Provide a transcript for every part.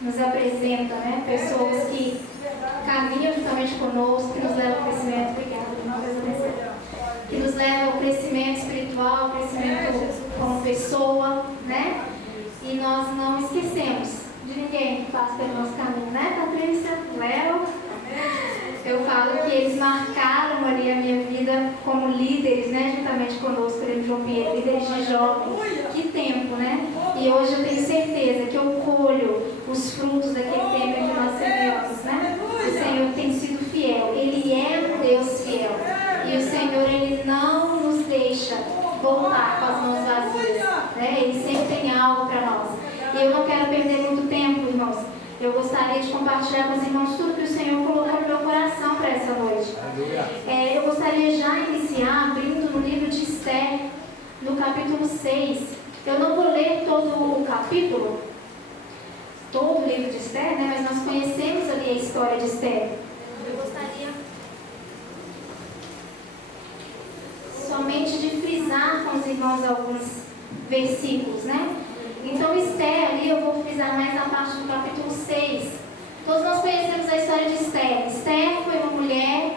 nos apresenta, né? Pessoas que caminham juntamente conosco, que nos levam ao crescimento. Obrigada, irmão, Deus abençoe. Que nos leva ao crescimento espiritual, crescimento como pessoa, né? E nós não esquecemos de ninguém que passa pelo nosso caminho, né, Patrícia? Léo? Eu falo que eles marcaram ali a minha vida como líderes, né, juntamente conosco, ali no João Pinheiro, líderes de jovem. Que tempo, né? E hoje eu tenho certeza que eu colho os frutos daquele tempo em que nós semeamos, né? O Senhor tem sido fiel, Ele é um Deus fiel. E o Senhor, Ele não nos deixa voltar com as mãos vazias, né? Ele sempre tem algo para nós. E eu não quero perder muito tempo, irmãos. Eu gostaria de compartilhar com os irmãos tudo que o Senhor colocou no meu coração para essa noite. Eu gostaria já de iniciar abrindo no livro de Esther, no capítulo 6. Eu não vou ler todo o capítulo, todo o livro de Esther, né? Mas nós conhecemos ali a história de Esther. Eu gostaria somente de frisar com os irmãos alguns versículos, né? Então, Esther, ali eu vou frisar mais a parte do capítulo 6. Todos nós conhecemos a história de Esther. Esther foi uma mulher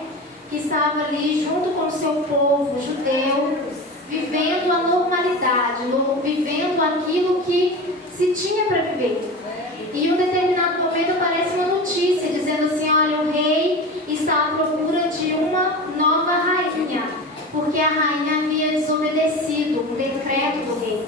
que estava ali junto com o seu povo judeu, vivendo a normalidade, vivendo aquilo que se tinha para viver. E em um determinado momento aparece uma notícia dizendo assim: olha, o rei está à procura de uma nova rainha, porque a rainha havia desobedecido o decreto do rei.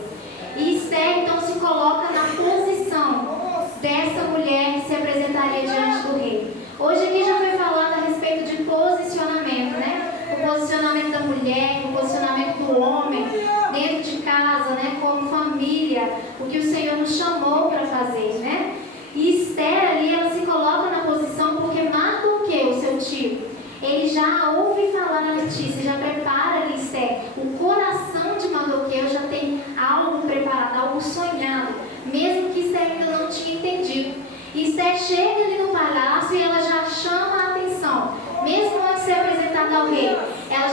E Esther então se coloca na posição dessa mulher que se apresentaria diante do rei. Hoje aqui já foi falado a respeito de posicionamento, né? O posicionamento da mulher, o posicionamento do homem dentro de casa, né? Como família, o que o Senhor nos chamou para fazer, né? E Esther ali, ela se coloca na posição porque Mardoqueu, o seu tio, ele já ouve falar na notícia, já prepara ali Esther. O coração de Mardoqueu já tem algo preparado, algo sonhado, mesmo que Esther ainda não tinha entendido. E Esther chega ali no palácio e ela já chama a atenção, mesmo antes de ser apresentada ao rei. Ela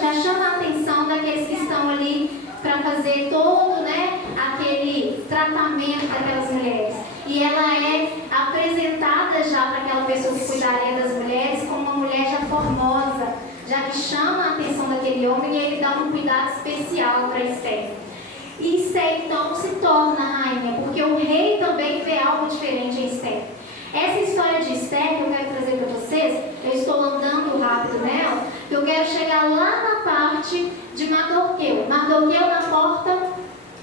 já chama a atenção daqueles que estão ali para fazer todo, né, aquele tratamento daquelas mulheres. E ela é apresentada já para aquela pessoa que cuidaria das mulheres como uma mulher já formosa, já que chama a atenção daquele homem, e ele dá um cuidado especial para Esther. E Esther então se torna rainha, porque o rei também vê algo diferente em Esther. Essa história de Esther que eu quero trazer para vocês, eu estou andando rápido nela, eu quero chegar lá na parte de Mardoqueu. Mardoqueu na porta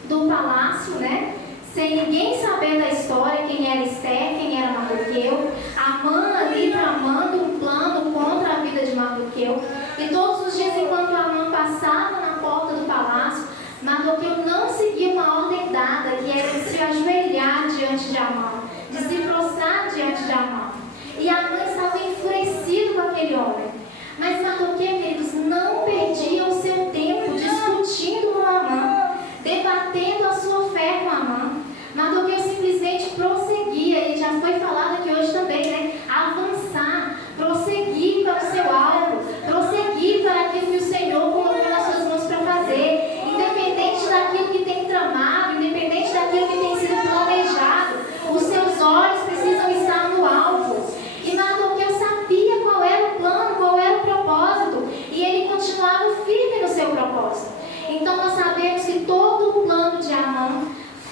do palácio, né? Sem ninguém saber da história, quem era Esther, quem era Mardoqueu. Amã ali tramando um plano contra a vida de Mardoqueu. E todos os dias, enquanto Amã passava na porta do palácio, Mardoqueu não seguia uma ordem dada, que era de se ajoelhar diante de Amã, de se prostrar diante de Amã. E Amã estava enfurecido com aquele homem. Mas Mardoqueu, queridos, não perdia o seu tempo discutindo com Amã, debatendo a sua fé com Amã. Mardoqueu simplesmente prosseguia, e já foi falado aqui hoje também, né? Avançar, prosseguir para o seu alvo, prosseguir para aquilo que o Senhor colocou nas suas mãos para fazer, independente daquilo que tem tramado, independente daquilo que tem sido planejado, os seus olhos precisam estar no alvo. E Mardoqueu sabia qual era o plano, qual era o propósito, e ele continuava firme no seu propósito. Então nós sabemos que todo o plano de Amã,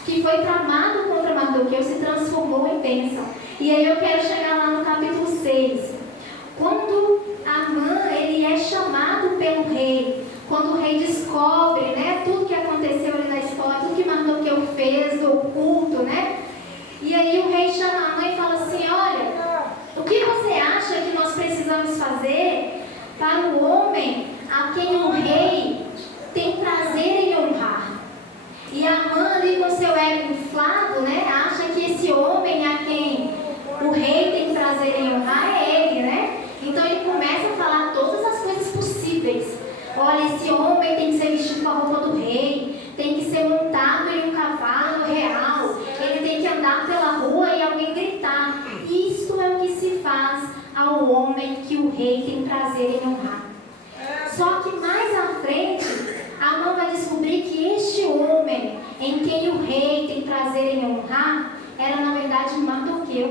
que foi tramado contra Mardoqueu, se transformou em bênção. E aí eu quero chegar lá no capítulo 6. Quando Amã, ele é chamado pelo rei, quando o rei descobre, né, tudo que aconteceu ali na história, tudo que Mardoqueu fez, oculto, né? E aí o rei chama Amã e fala assim: olha, o que você acha que nós precisamos fazer para o homem a quem o rei tem prazer em honrar? E Amã ali com seu ego inflado, né, acha que esse homem a quem o rei tem prazer em honrar é ele, né? Então ele começa a falar todas as coisas possíveis. Olha, esse homem tem que ser vestido com a roupa do rei, tem que ser montado em um cavalo real, ele tem que andar pela rua e alguém gritar. Isto é o que se faz ao homem que o rei tem prazer em honrar. Só que mais à frente, Amã vai descobrir que este homem em quem o rei tem prazer em honrar era na verdade verdade, mata o quê?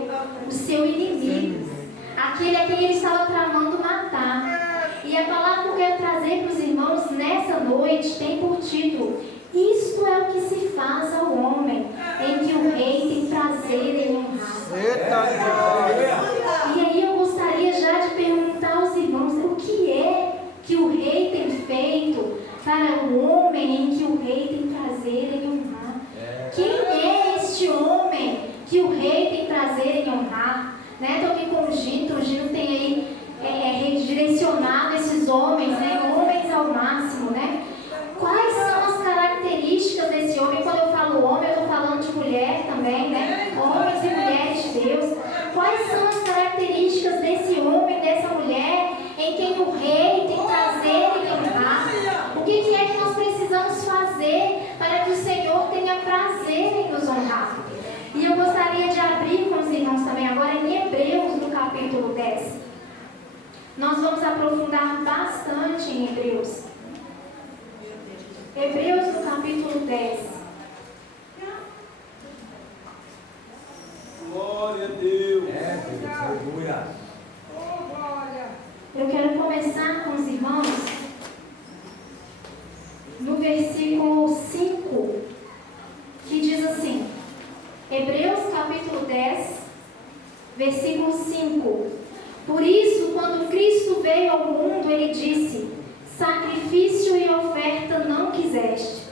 O seu inimigo. Aquele a quem ele estava tramando matar. E a palavra que eu quero trazer para os irmãos nessa noite tem por título: isto é o que se faz ao homem, em que o rei tem prazer em honrar. E aí eu gostaria já de perguntar aos irmãos: o que é que o rei tem feito para o homem em que o rei tem prazer em honrar? Quem é este homem que o rei tem prazer em honrar? Estou aqui com o Gino tem aí redirecionado esses homens, homens ao máximo, Quais são as características desse homem? Quando eu falo homem, eu estou falando de mulher também, Homens e mulheres de Deus. Quais são as características desse homem, dessa mulher, em quem o rei tem prazer em honrar? O que é que nós precisamos fazer para que o Senhor tenha prazer em nos honrar? E eu gostaria de abrir com os irmãos também agora em Hebreus, no capítulo 10. Nós vamos aprofundar bastante em Hebreus. Hebreus, no capítulo 10. Glória a Deus. Aleluia. Eu quero começar com os irmãos no versículo 5, que diz assim, Hebreus capítulo 10, versículo 5. Por isso, quando Cristo veio ao mundo, ele disse: sacrifício e oferta não quiseste,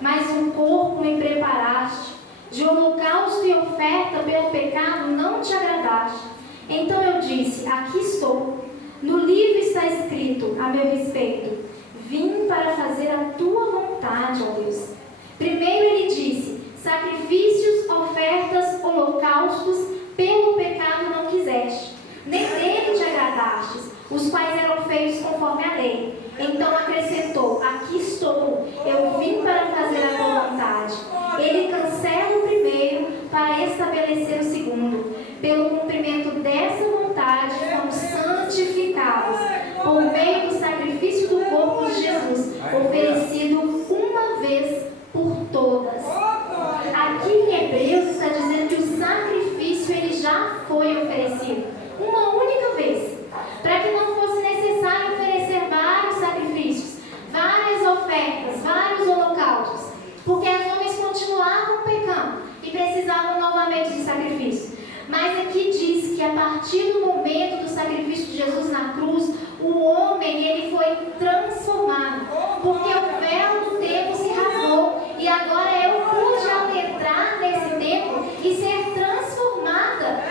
mas um corpo me preparaste. De holocausto e oferta pelo pecado não te agradaste. Então eu disse: aqui estou. No livro está escrito a meu respeito: vim para fazer a tua vontade, ó Deus. Primeiro ele disse: sacrifícios, ofertas, holocaustos pelo pecado não quiseste, nem dele te agradastes, os quais eram feitos conforme a lei. Então acrescentou: aqui estou, eu vim para fazer a tua vontade. Ele cancela o primeiro para estabelecer o segundo. Pelo cumprimento dessa vontade fomos santificados por meio do sacrifício do corpo de Jesus, oferecido uma vez por todas. Aqui em Hebreus está dizendo que o sacrifício ele já foi oferecido uma única vez, para que não fosse necessário oferecer vários sacrifícios, várias ofertas, vários holocaustos, porque os homens continuavam pecando e precisavam novamente de sacrifício. Mas aqui diz que a partir do momento do sacrifício de Jesus na cruz, o homem ele foi transformado, porque o véu do tempo se rasgou e agora eu pude adentrar nesse tempo e ser transformada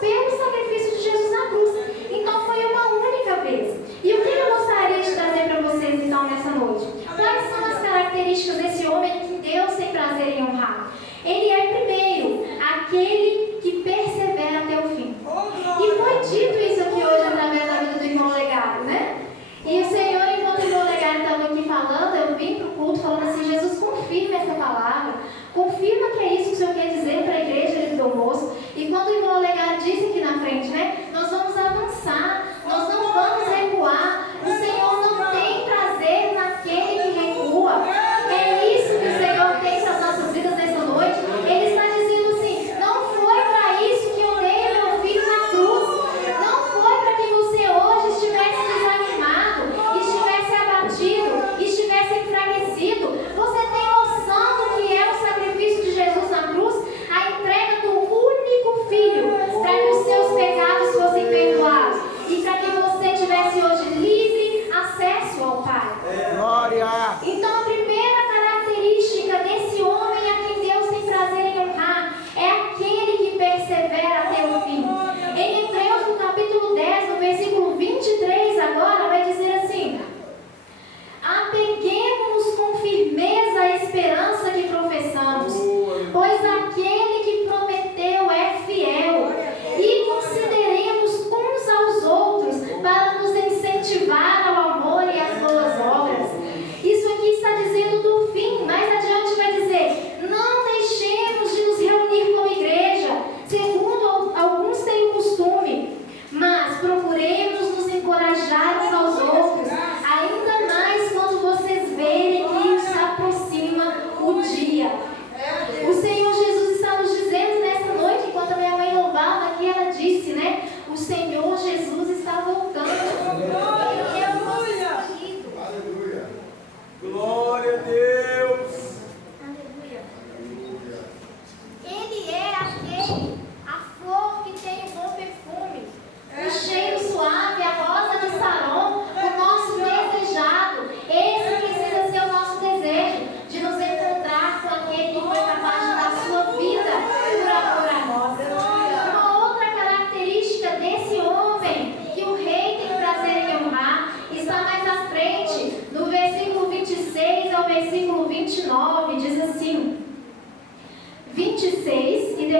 pelo sacrifício de Jesus na cruz. Então foi uma única vez. E o que eu gostaria de trazer para vocês então nessa noite? Quais são as características desse homem que Deus tem prazer em honrar? Ele é primeiro aquele que persevera até o fim. E foi dito isso aqui hoje através da vida do irmão Legado, E o Senhor, enquanto o irmão Legado estava aqui falando, eu vim para o culto falando assim: Jesus, confirma essa palavra, confirma que é isso que o Senhor quer dizer para a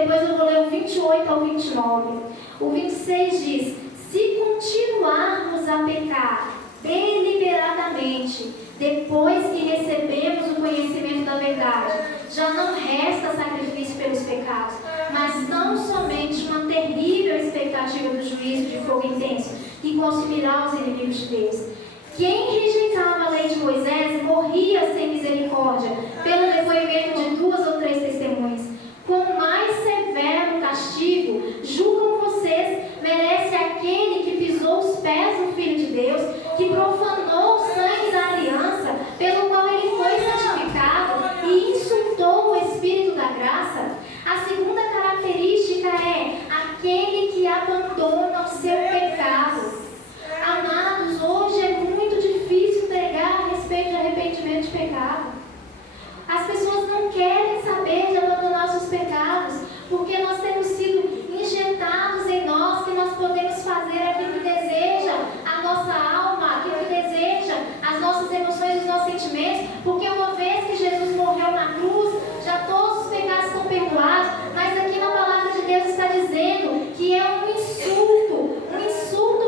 depois eu vou ler o 28 ao 29. O 26 diz: se continuarmos a pecar deliberadamente, depois que recebemos o conhecimento da verdade, já não resta sacrifício pelos pecados, mas tão somente uma terrível expectativa do juízo de fogo intenso, que consumirá os inimigos de Deus. Quem rejeitava a lei de Moisés morria sem misericórdia, pelo depoimento de 2 ou 3 testemunhas. Com mais severo castigo, julgam vocês, merece aquele que pisou os pés do Filho de Deus, que profanou o sangue da aliança, pelo qual ele foi santificado e insultou o Espírito da graça? A segunda característica é aquele que abandona o seu pecado. Amados, hoje é muito difícil pregar a respeito de arrependimento de pecado. As pessoas não querem saber de abandonar seus pecados, porque nós temos sido injetados em nós que nós podemos fazer aquilo que deseja a nossa alma, aquilo que deseja as nossas emoções, os nossos sentimentos, porque uma vez que Jesus morreu na cruz, já todos os pecados estão perdoados, mas aqui na palavra de Deus está dizendo que é um insulto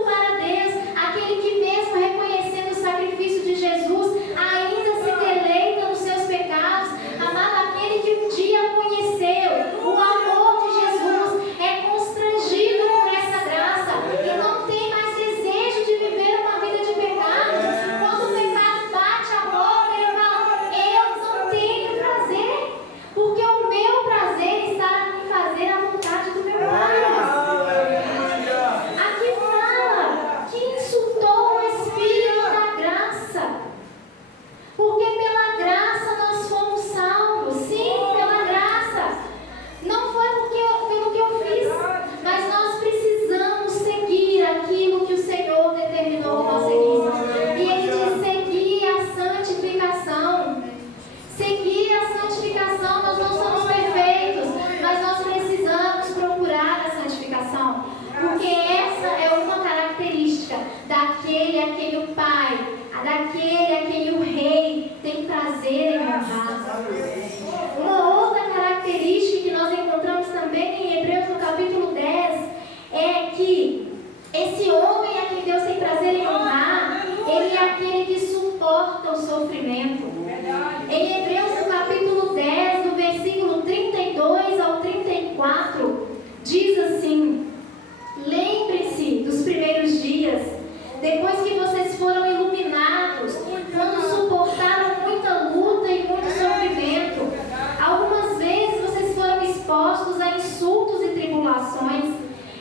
para Deus, aquele que mesmo reconhecendo o sacrifício de Jesus, ainda se deleita nos seus pecados. Amado, aquele que um dia conheceu o amor de Jesus, é constrangido por essa graça e não tem mais desejo de viver uma vida de pecado. Quando o pecado bate a porta, ele fala: eu não tenho prazer, porque o meu prazer está em fazer a vontade do meu Pai. Aqui fala que insultou o Espírito da graça, porque pela graça nós fomos salvos. Sim, pela graça. Não foi pelo que eu fiz, mas nós precisamos seguir aquilo que o Senhor determinou nós seguirmos. E Ele diz: seguir a santificação. Seguir a santificação. Nós não somos perfeitos, mas nós precisamos procurar a santificação, porque essa é uma característica daquele a quem o Pai, daquele a quem o Rei tem prazer em honrar. Uma outra característica que nós encontramos também em Hebreus no capítulo 10 é que esse homem a quem Deus tem prazer em honrar, ele é aquele que suporta o sofrimento. Em Hebreus no capítulo 10, do versículo 32 ao 34, diz assim: lembre-se dos primeiros dias, depois que vocês foram iluminados, quando suportaram muita luta e muito sofrimento. Algumas vezes vocês foram expostos a insultos e tribulações.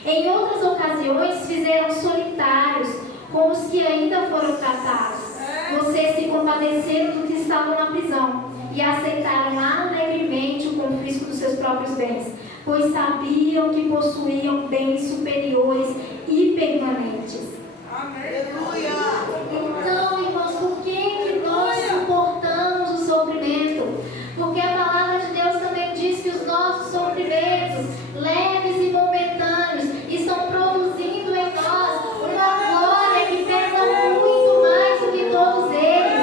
Em outras ocasiões fizeram solitários com os que ainda foram tratados. Vocês se compadeceram dos que estavam na prisão e aceitaram alegremente o confisco dos seus próprios bens, pois sabiam que possuíam bens superiores e permanentes. Aleluia! Então, irmãos, por que nós suportamos o sofrimento? Porque a palavra de Deus também diz que os nossos sofrimentos, leves e momentâneos, estão produzindo em nós uma glória que pesa muito mais do que todos eles.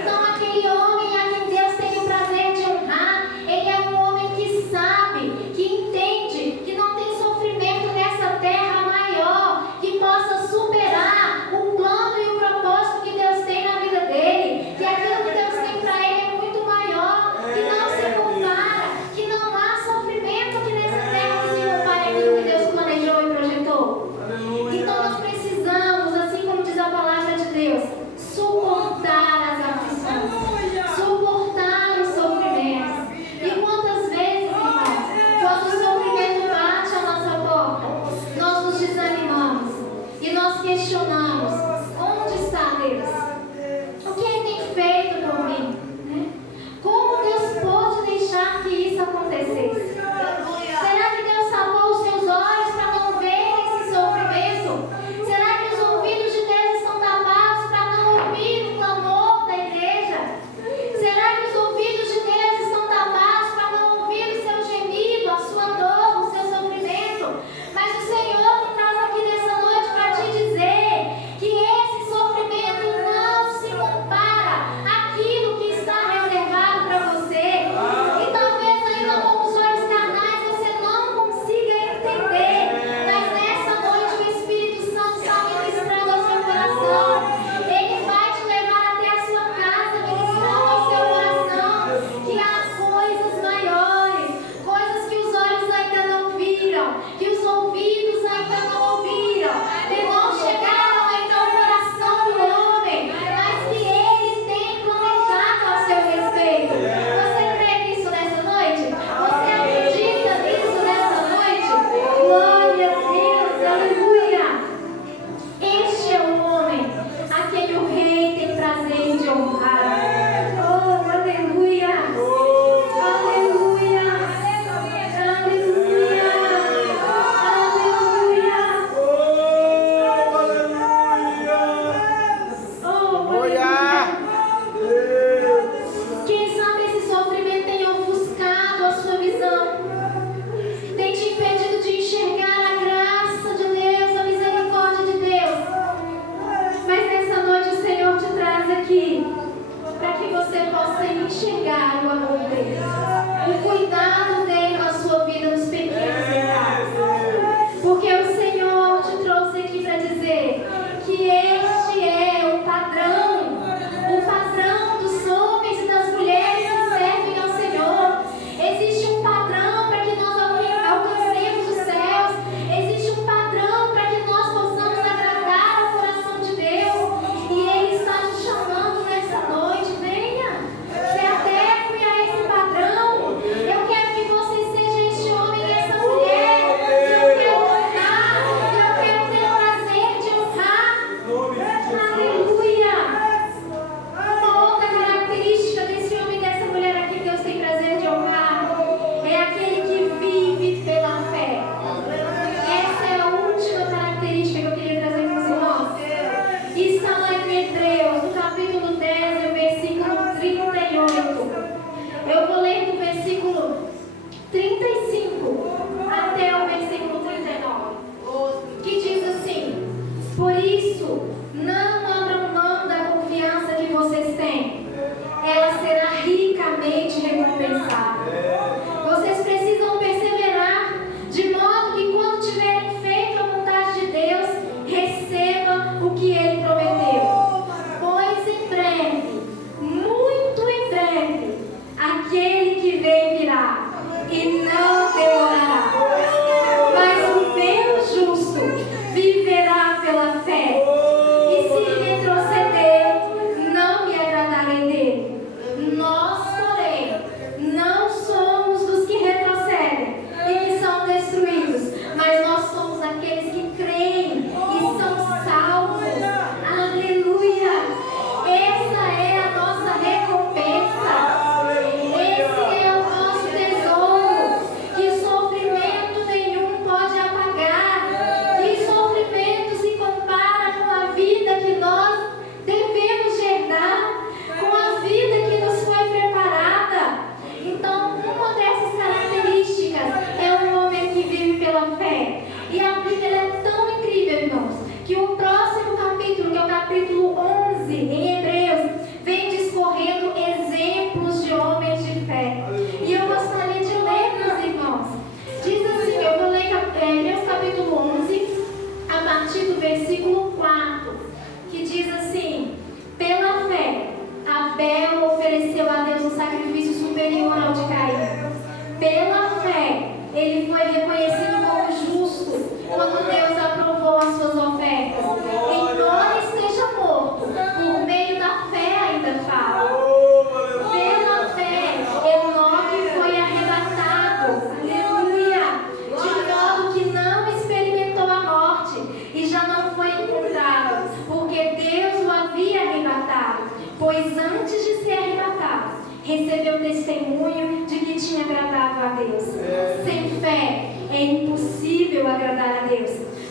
Então, aquele homem a quem Deus tem o prazer de honrar, ele é um homem que sabe, que entende que não tem sofrimento nessa terra maior que possa superar o plano e o propósito que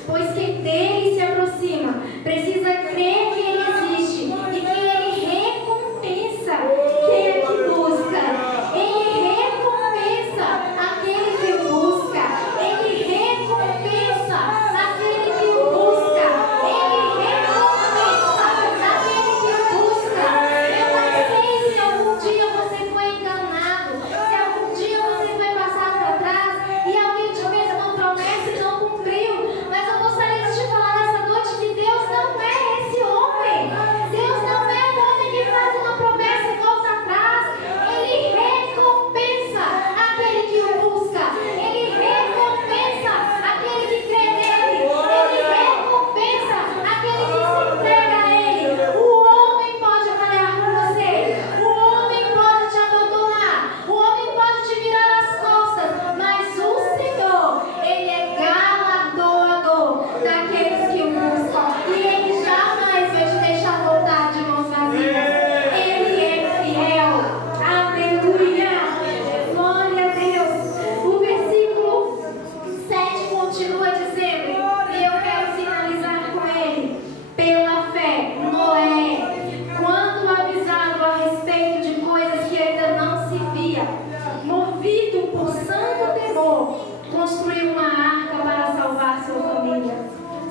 pois quem dele se aproxima precisa crer que ele existe e que ele recompensa quem é que busca. Ele recompensa aquele que o busca. Ele recompensa aquele que o busca. Ele recompensa aquele que o busca. Eu não sei se algum dia você foi enganado, se algum dia você foi passar para trás e alguém te fez uma promessa e não cumpriu, mas eu gostaria de te falar nessa noite que Deus não é esse homem. Deus não é um homem que faz uma promessa e volta atrás. Ele recompensa aquele que o busca. Ele recompensa aquele que crê nele. Ele recompensa aquele que se entrega a ele. O homem pode falhar com você. O homem pode te abandonar. O homem pode te virar as costas. Mas o Senhor, Ele é galardoador daqueles que o buscam. E Ele jamais vai te deixar voltar de mãos vazias. Ele é fiel. Aleluia. Glória a Deus. O versículo 7 continua dizendo, e eu quero finalizar com ele. Pela fé, Noé, quando avisado a respeito de coisas que ainda não se via, movido por santo temor, construiu uma arca para salvar sua família.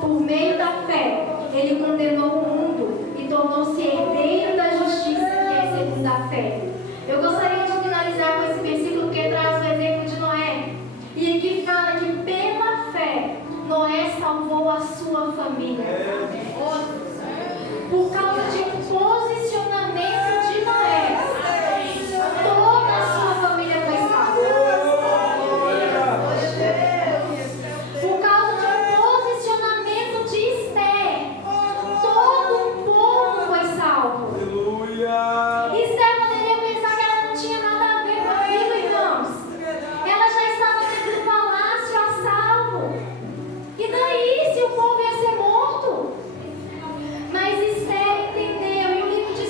Por meio da fé, ele condenou o mundo e tornou-se herdeiro da justiça que é segundo a fé. Eu gostaria de finalizar com esse versículo que traz o exemplo de Noé. E aqui fala que pela fé, Noé salvou a sua família. Por causa de um posicionamento de Noé, toda a sua família foi salva. Por causa de um posicionamento de Esther, todo um povo foi salvo. Esther poderia pensar que ela não tinha nada a ver com aquilo, irmãos. Ela já estava dentro do palácio a salvo. E daí, se o povo ia ser morto? Mas Esther entendeu, e o livro de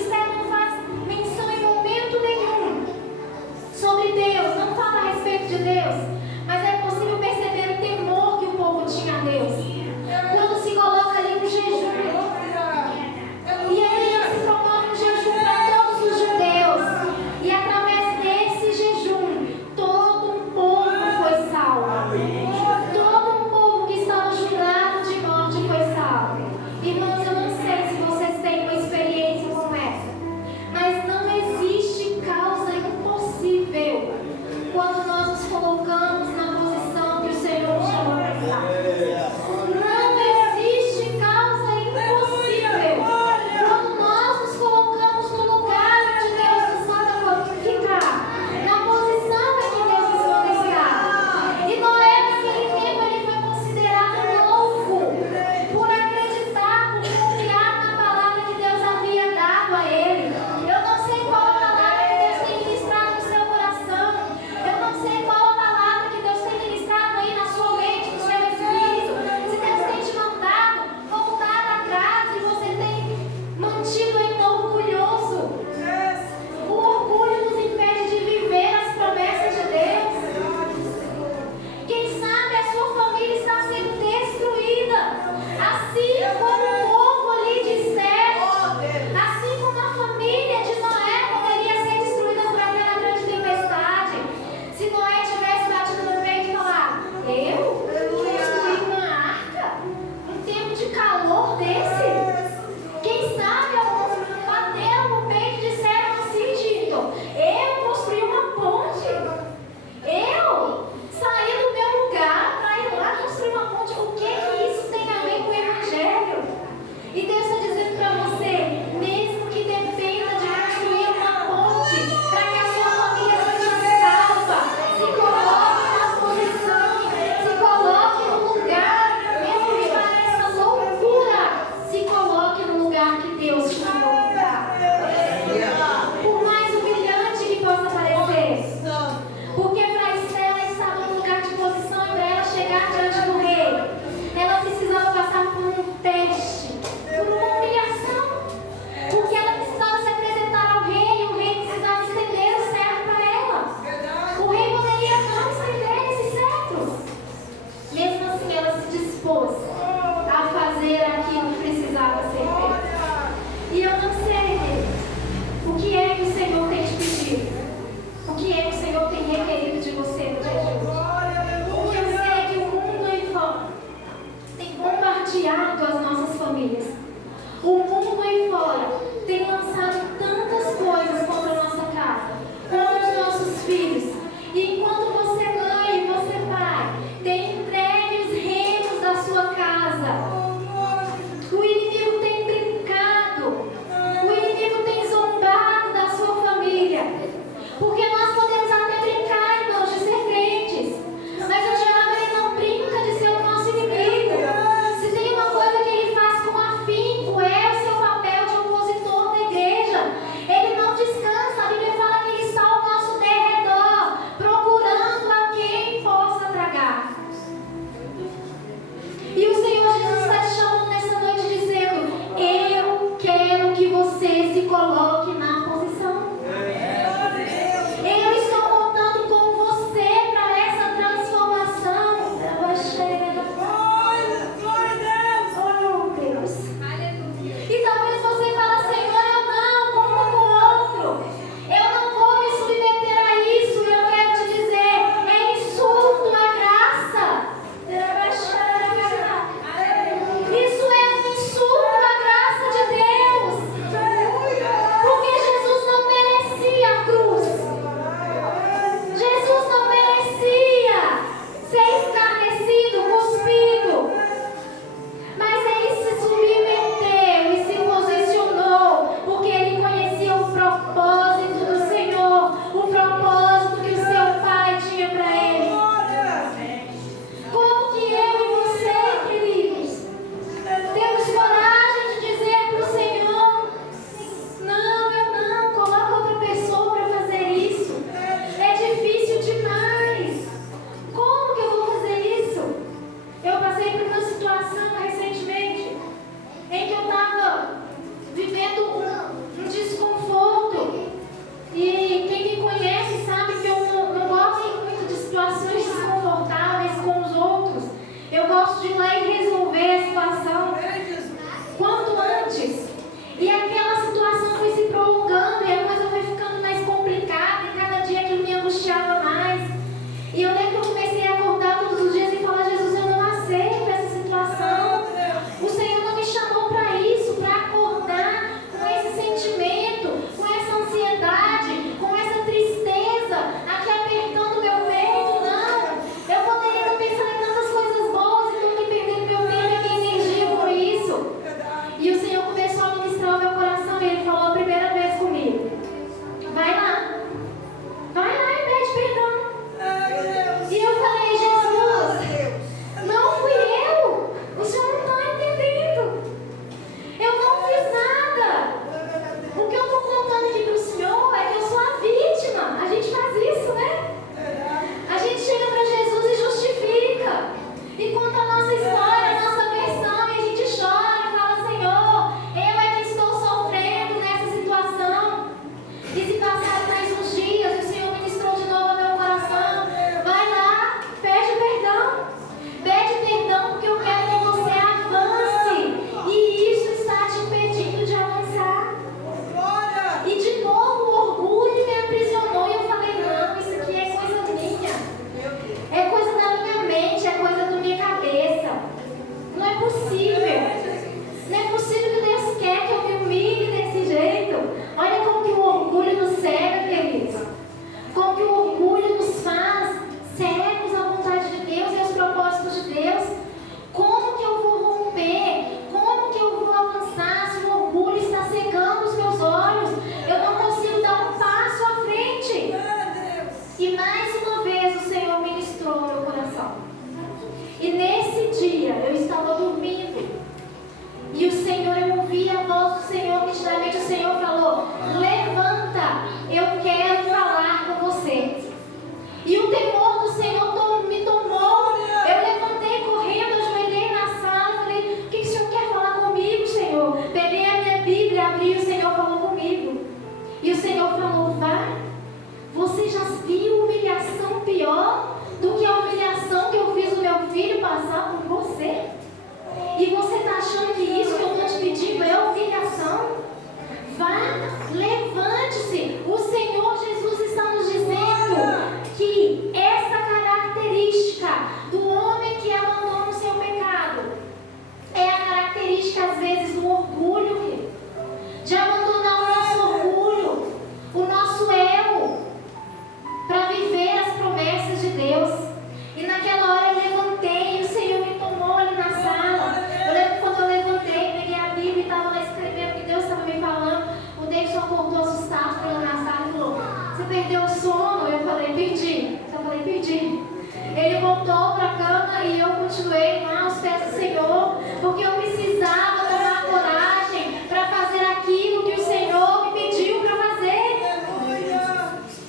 pés do Senhor, porque eu precisava tomar coragem para fazer aquilo que o Senhor me pediu para fazer.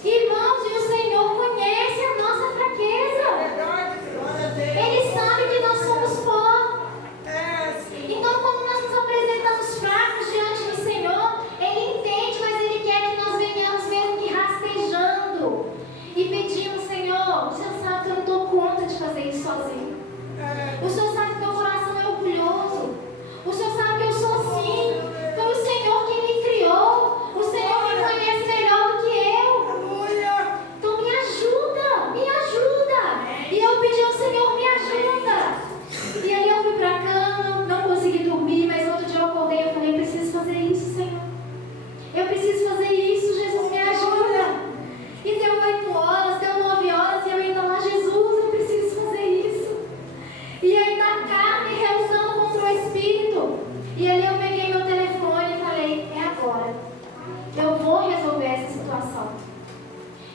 Irmãos, e o Senhor conhece a nossa fraqueza. Ele sabe que nós somos pó. Então, quando nós nos apresentamos fracos diante do Senhor, Ele entende, mas Ele quer que nós venhamos mesmo que rastejando e pedindo: Senhor, o Senhor sabe que eu não dou conta de fazer isso sozinho. O Senhor sabe que meu coração é orgulhoso. O Senhor sabe que eu sou assim. Foi o Senhor quem me criou. O Senhor me conhece melhor do que eu. Então me ajuda, me ajuda. E eu pedi ao Senhor: me ajuda. E aí eu fui para a cama, não consegui dormir, mas outro dia eu acordei e eu falei: eu preciso fazer isso, Senhor. Eu preciso fazer isso, Jesus, me ajuda. E deu 8 horas, deu 9 horas e eu ainda lá: Jesus, eu preciso fazer isso. E aí da carne reusando contra o Espírito. E ali eu peguei meu telefone e falei: é agora. Eu vou resolver essa situação.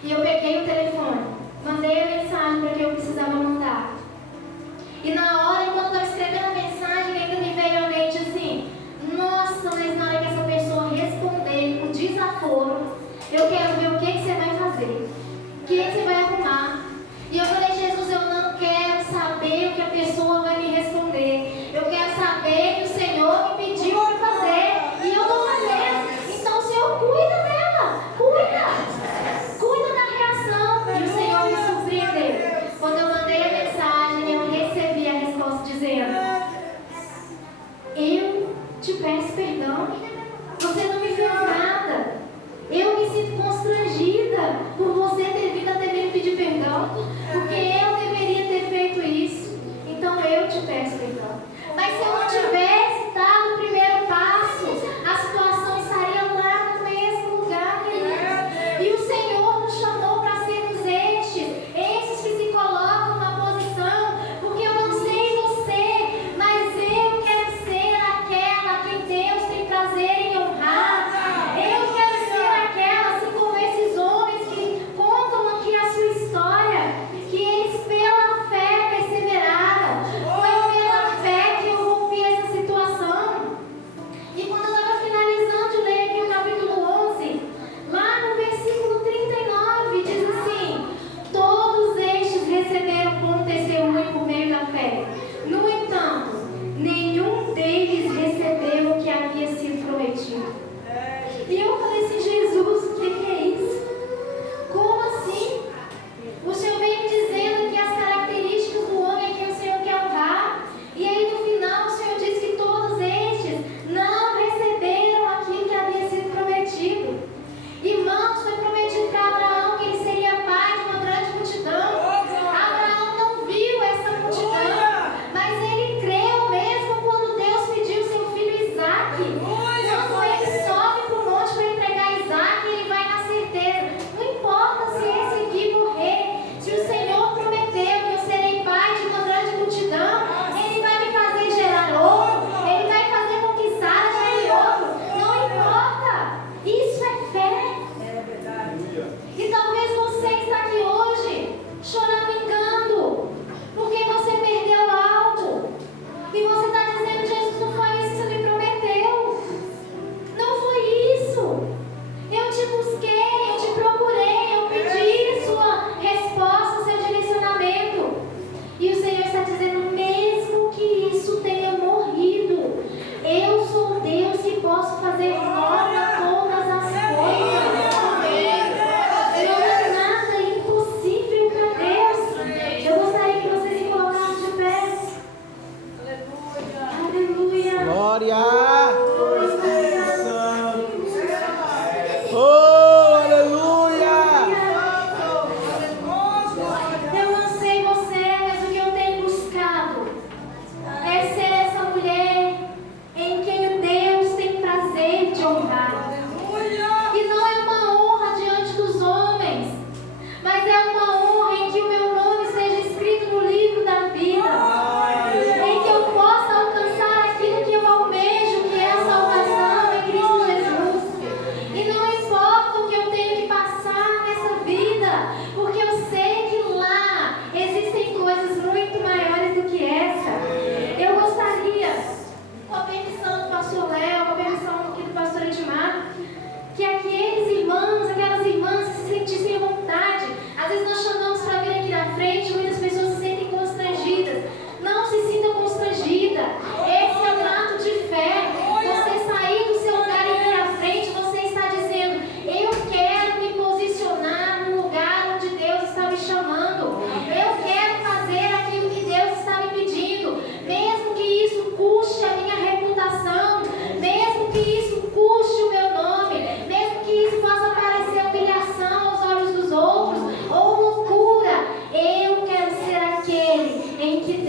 E eu peguei o telefone, mandei a mensagem para que eu precisava mandar. E na hora, enquanto eu estava escrevendo a mensagem, ainda me veio à mente assim: nossa, mas na hora que essa pessoa responder com desaforo, eu quero ver o que você vai fazer, o que você vai arrumar. E eu falei: Jesus, eu não quero saber o que a pessoa vai me responder. Eu quero saber que o Senhor me pediu para fazer. E eu estou fazendo. Então o Senhor cuida dela. Cuida da reação. E o Senhor me surpreendeu. Quando eu mandei a mensagem, eu recebi a resposta dizendo: eu te peço perdão. Você não me fez nada. Eu me sinto constrangida por você ter vindo a ter me pedir perdão, porque eu deveria ter feito isso. Então eu te peço perdão. Mas se eu não tivesse dado o primeiro passo, a situação estaria lá no mesmo lugar, queridos. E o Senhor nos chamou para sermos esses que se colocam na posição, porque eu não sei você, mas eu quero ser aquela a quem Deus tem prazer em honrar. Eu quero ser aquela, assim como esses homens que contam aqui a sua história, que eles pela fé perseveraram. Foi pela fé que eu rompi essa situação.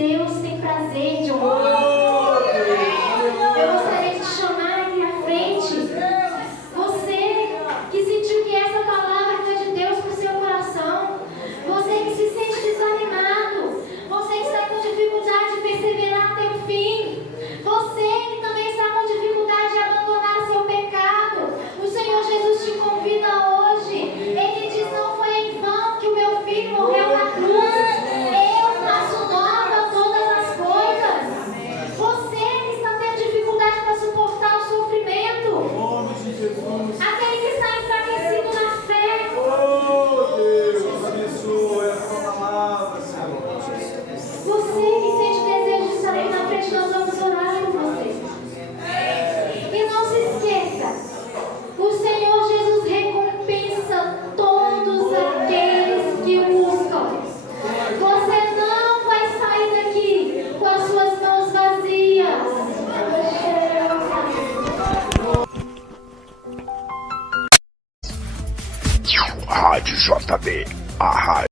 Deus tem prazer de ouvir. Eu gostaria de chamar aqui à frente você que sentiu que essa palavra foi de Deus para o seu coração, você que se sente desanimado, você que está com dificuldade de perseverar até o fim, você que também está com dificuldade de abandonar seu pecado. O Senhor Jesus te convida hoje. Ele diz: não foi em vão que o meu filho morreu na cruz. Eu faço nova todas as coisas. Você que está tendo dificuldade para suportar o sofrimento, aquele que está enfraquecido na fé, Oh Deus, abençoa essa palavra, Senhor. você que sente o desejo de estar aí na frente, nós vamos orar por você. E não se esqueça, o Senhor Jesus recompensa todos aqueles que o buscam. Você não vai sair daqui com as suas mãos vazias. Rádio JB, a rádio.